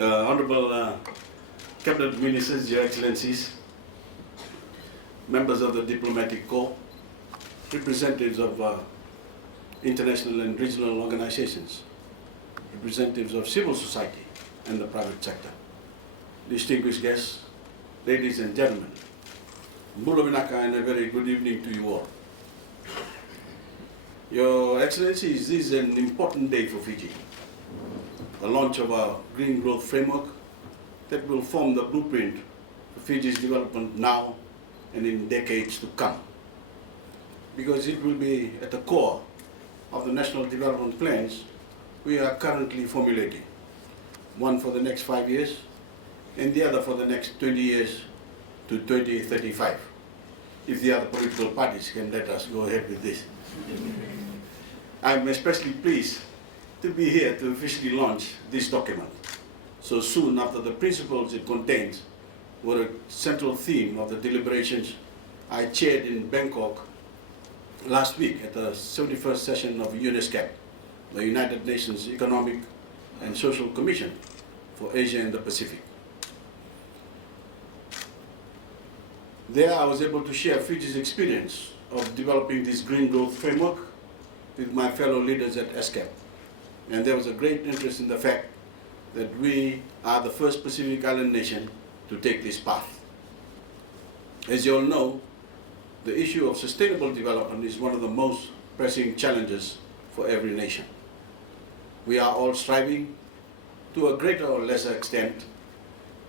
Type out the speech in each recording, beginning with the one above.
Honorable Cabinet Ministers, Your Excellencies, members of the Diplomatic Corps, representatives of international and regional organizations, representatives of civil society and the private sector, distinguished guests, ladies and gentlemen, Mbula Vinaka, and a very good evening to you all. Your Excellencies, this is an important day for Fiji. The launch of our Green Growth Framework that will form the blueprint for Fiji's development now and in decades to come. Because it will be at the core of the national development plans we are currently formulating. One for the next 5 years and the other for the next 20 years to 2035. If the other political parties can let us go ahead with this. I'm especially pleased to be here to officially launch this document so soon after the principles it contains were a central theme of the deliberations I chaired in Bangkok last week at the 71st session of UNESCAP, the United Nations Economic and Social Commission for Asia and the Pacific. There I was able to share Fiji's experience of developing this green growth framework with my fellow leaders at ESCAP. And there was a great interest in the fact that we are the first Pacific Island nation to take this path. As you all know, the issue of sustainable development is one of the most pressing challenges for every nation. We are all striving, to a greater or lesser extent,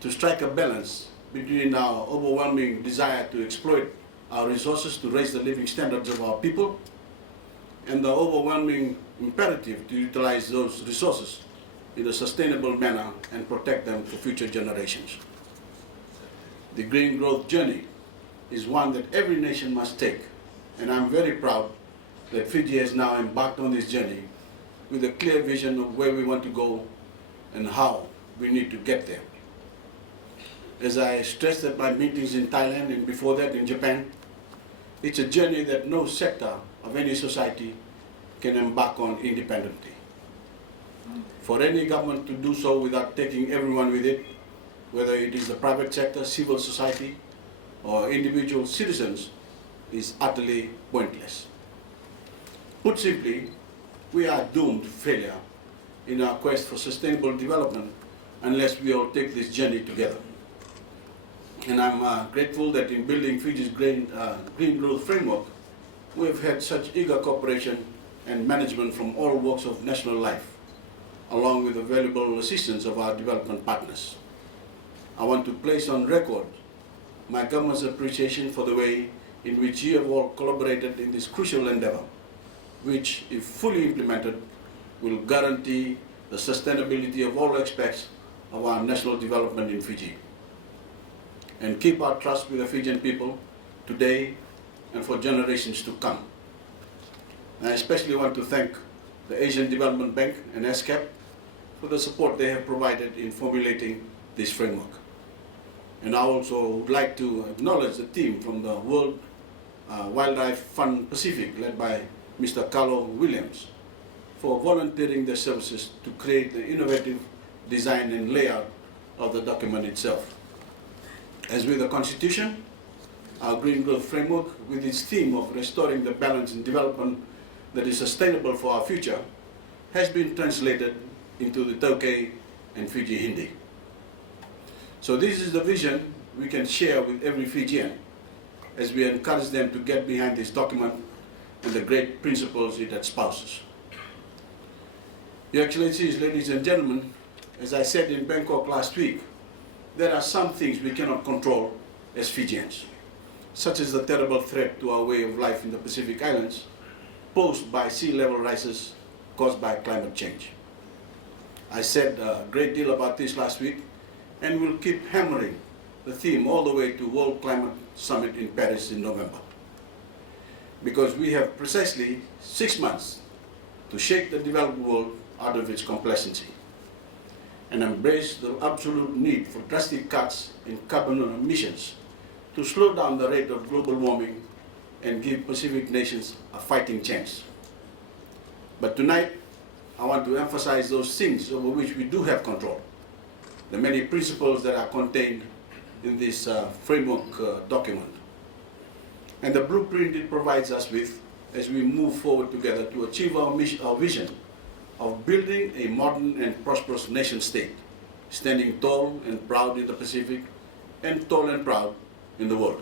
to strike a balance between our overwhelming desire to exploit our resources to raise the living standards of our people and the overwhelming imperative to utilize those resources in a sustainable manner and protect them for future generations. The green growth journey is one that every nation must take, and I'm very proud that Fiji has now embarked on this journey with a clear vision of where we want to go and how we need to get there. As I stressed at my meetings in Thailand and before that in Japan, it's a journey that no sector of any society can embark on independently. For any government to do so without taking everyone with it, whether it is the private sector, civil society, or individual citizens, is utterly pointless. Put simply, we are doomed to failure in our quest for sustainable development unless we all take this journey together. And I'm grateful that in building Fiji's green growth framework, we've had such eager cooperation and management from all walks of national life, along with the valuable assistance of our development partners. I want to place on record my government's appreciation for the way in which you have all collaborated in this crucial endeavor, which, if fully implemented, will guarantee the sustainability of all aspects of our national development in Fiji, and keep our trust with the Fijian people today and for generations to come. And I especially want to thank the Asian Development Bank and ESCAP for the support they have provided in formulating this framework. And I also would like to acknowledge the team from the World Wildlife Fund Pacific, led by Mr. Carlo Williams, for volunteering their services to create the innovative design and layout of the document itself. As with the Constitution, our Green Growth Framework, with its theme of restoring the balance in development that is sustainable for our future, has been translated into the Voreqe and Fiji Hindi. So this is the vision we can share with every Fijian as we encourage them to get behind this document and the great principles it espouses. Your Excellencies, ladies and gentlemen, as I said in Bangkok last week, there are some things we cannot control as Fijians, such as the terrible threat to our way of life in the Pacific Islands posed by sea level rises caused by climate change. I said a great deal about this last week and will keep hammering the theme all the way to World Climate Summit in Paris in November. Because we have precisely 6 months to shake the developed world out of its complacency and embrace the absolute need for drastic cuts in carbon emissions to slow down the rate of global warming and give Pacific nations a fighting chance. But tonight, I want to emphasize those things over which we do have control, the many principles that are contained in this framework document. And the blueprint it provides us with as we move forward together to achieve our vision of building a modern and prosperous nation state, standing tall and proud in the Pacific and tall and proud in the world.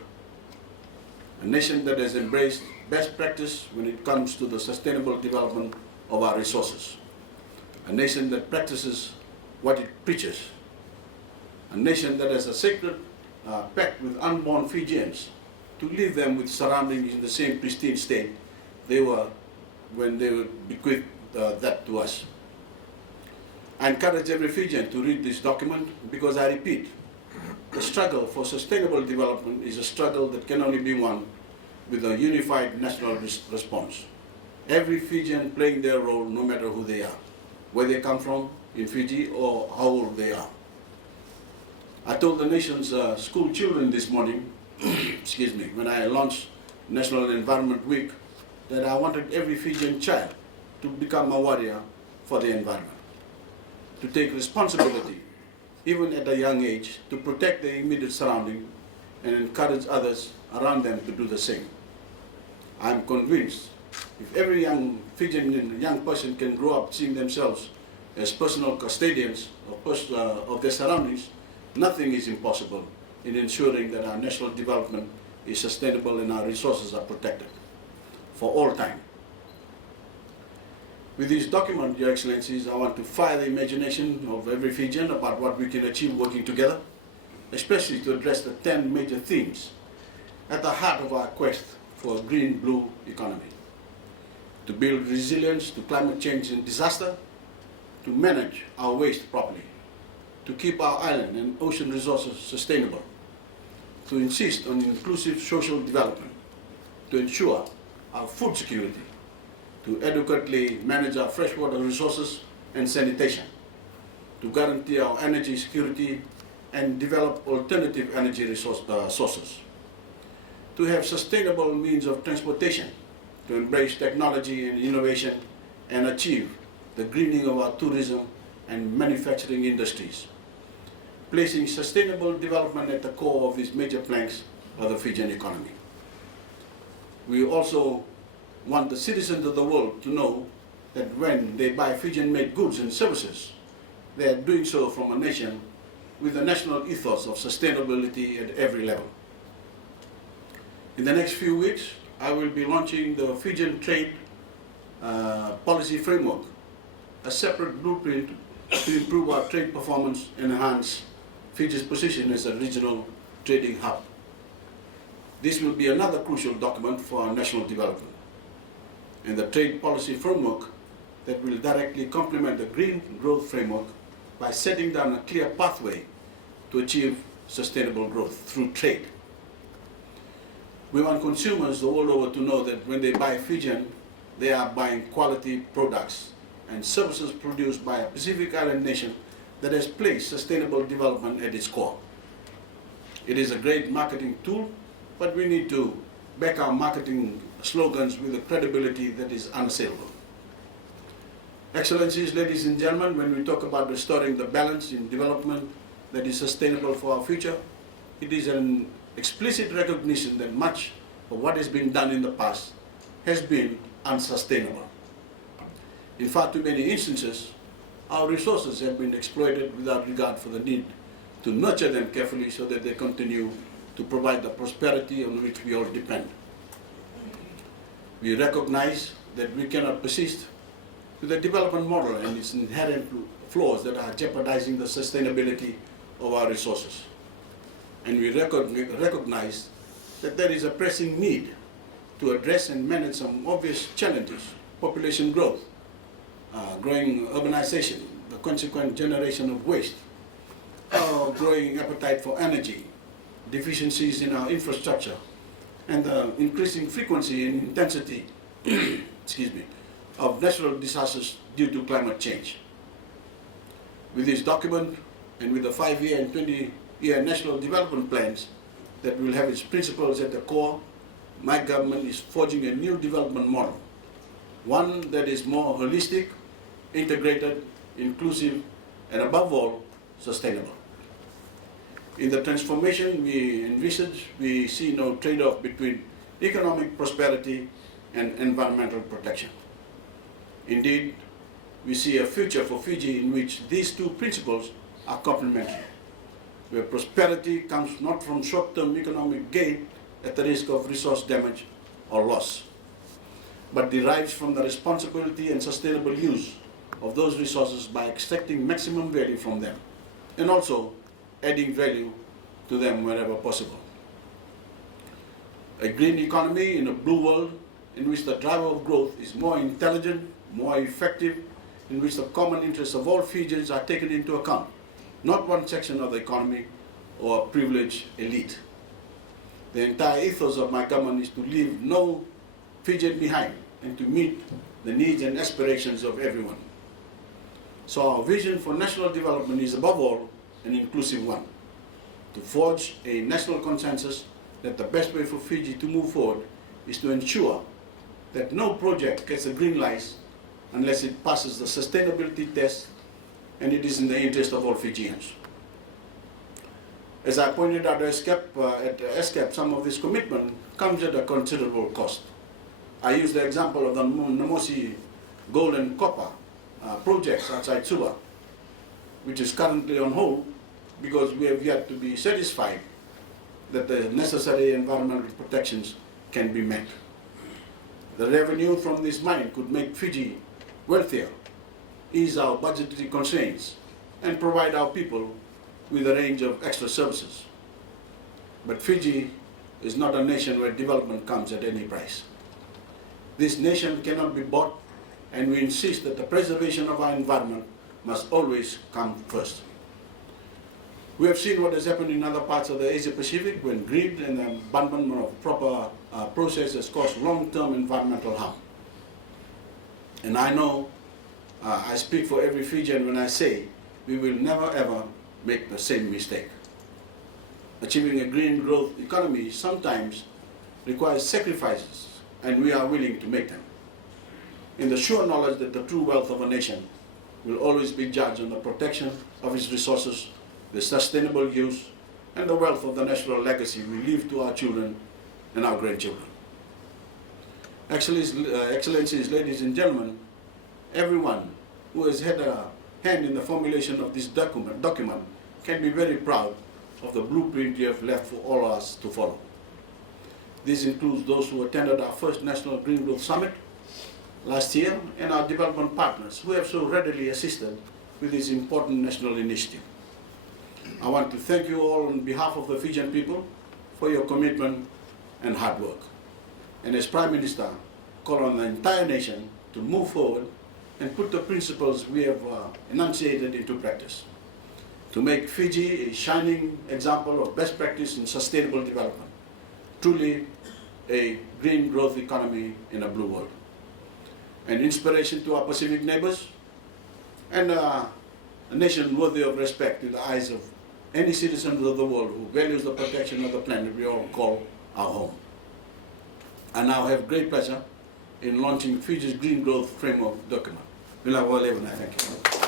A nation that has embraced best practice when it comes to the sustainable development of our resources. A nation that practices what it preaches. A nation that has a sacred pact with unborn Fijians to leave them with surroundings in the same pristine state they were when they bequeathed that to us. I encourage every Fijian to read this document because I repeat, the struggle for sustainable development is a struggle that can only be won with a unified national response. Every Fijian playing their role no matter who they are, where they come from in Fiji or how old they are. I told the nation's school children this morning, excuse me, when I launched National Environment Week, that I wanted every Fijian child to become a warrior for the environment, to take responsibility, even at a young age, to protect their immediate surrounding and encourage others around them to do the same. I'm convinced if every young Fijian young person can grow up seeing themselves as personal custodians of their surroundings, nothing is impossible in ensuring that our national development is sustainable and our resources are protected for all time. With this document, Your Excellencies, I want to fire the imagination of every Fijian about what we can achieve working together, especially to address the 10 major themes at the heart of our quest for a green-blue economy. To build resilience to climate change and disaster, to manage our waste properly, to keep our island and ocean resources sustainable, to insist on inclusive social development, to ensure our food security, to adequately manage our freshwater resources and sanitation, to guarantee our energy security and develop alternative energy sources, to have sustainable means of transportation, to embrace technology and innovation and achieve the greening of our tourism and manufacturing industries, placing sustainable development at the core of these major planks of the Fijian economy. We also want the citizens of the world to know that when they buy Fijian-made goods and services, they are doing so from a nation with a national ethos of sustainability at every level. In the next few weeks, I will be launching the Fijian Trade Policy Framework, a separate blueprint to improve our trade performance and enhance Fiji's position as a regional trading hub. This will be another crucial document for our national development, and the trade policy framework that will directly complement the green growth framework by setting down a clear pathway to achieve sustainable growth through trade. We want consumers the world over to know that when they buy Fijian, they are buying quality products and services produced by a Pacific Island nation that has placed sustainable development at its core. It is a great marketing tool, but we need to back our marketing slogans with a credibility that is unassailable. Excellencies, ladies and gentlemen, when we talk about restoring the balance in development that is sustainable for our future, it is an explicit recognition that much of what has been done in the past has been unsustainable. In far too many instances, our resources have been exploited without regard for the need to nurture them carefully so that they continue to provide the prosperity on which we all depend. We recognize that we cannot persist with the development model and its inherent flaws that are jeopardizing the sustainability of our resources. And we recognize that there is a pressing need to address and manage some obvious challenges: population growth, growing urbanization, the consequent generation of waste, our growing appetite for energy, deficiencies in our infrastructure, and the increasing frequency and intensity of natural disasters due to climate change. With this document and with the 5-year and 20-year national development plans that will have its principles at the core, my government is forging a new development model, one that is more holistic, integrated, inclusive, and above all, sustainable. In the transformation we envisage, we see no trade-off between economic prosperity and environmental protection. Indeed, we see a future for Fiji in which these two principles are complementary, where prosperity comes not from short-term economic gain at the risk of resource damage or loss, but derives from the responsibility and sustainable use of those resources by extracting maximum value from them, and also adding value to them wherever possible. A green economy in a blue world in which the driver of growth is more intelligent, more effective, in which the common interests of all Fijians are taken into account, not one section of the economy or a privileged elite. The entire ethos of my government is to leave no Fijian behind and to meet the needs and aspirations of everyone. So our vision for national development is above all an inclusive one, to forge a national consensus that the best way for Fiji to move forward is to ensure that no project gets a green light unless it passes the sustainability test and it is in the interest of all Fijians. As I pointed out at ESCAP, some of this commitment comes at a considerable cost. I use the example of the Namosi gold and copper projects outside Suva, which is currently on hold because we have yet to be satisfied that the necessary environmental protections can be met. The revenue from this mine could make Fiji wealthier, ease our budgetary constraints, and provide our people with a range of extra services. But Fiji is not a nation where development comes at any price. This nation cannot be bought, and we insist that the preservation of our environment must always come first. We have seen what has happened in other parts of the Asia Pacific when greed and the abandonment of proper processes cause long-term environmental harm. And I know, I speak for every Fijian when I say, we will never ever make the same mistake. Achieving a green growth economy sometimes requires sacrifices, and we are willing to make them, in the sure knowledge that the true wealth of a nation will always be judged on the protection of its resources, the sustainable use, and the wealth of the national legacy we leave to our children and our grandchildren. Excellencies, ladies and gentlemen, everyone who has had a hand in the formulation of this document can be very proud of the blueprint you have left for all of us to follow. This includes those who attended our first National Green Growth Summit last year and our development partners who have so readily assisted with this important national initiative. I want to thank you all on behalf of the Fijian people for your commitment and hard work. And as Prime Minister, call on the entire nation to move forward and put the principles we have enunciated into practice, to make Fiji a shining example of best practice in sustainable development, truly a green growth economy in a blue world, an inspiration to our Pacific neighbors, and a nation worthy of respect in the eyes of any citizen of the world who values the protection of the planet we all call our home. I now have great pleasure in launching Fiji's Green Growth Framework document. Thank you.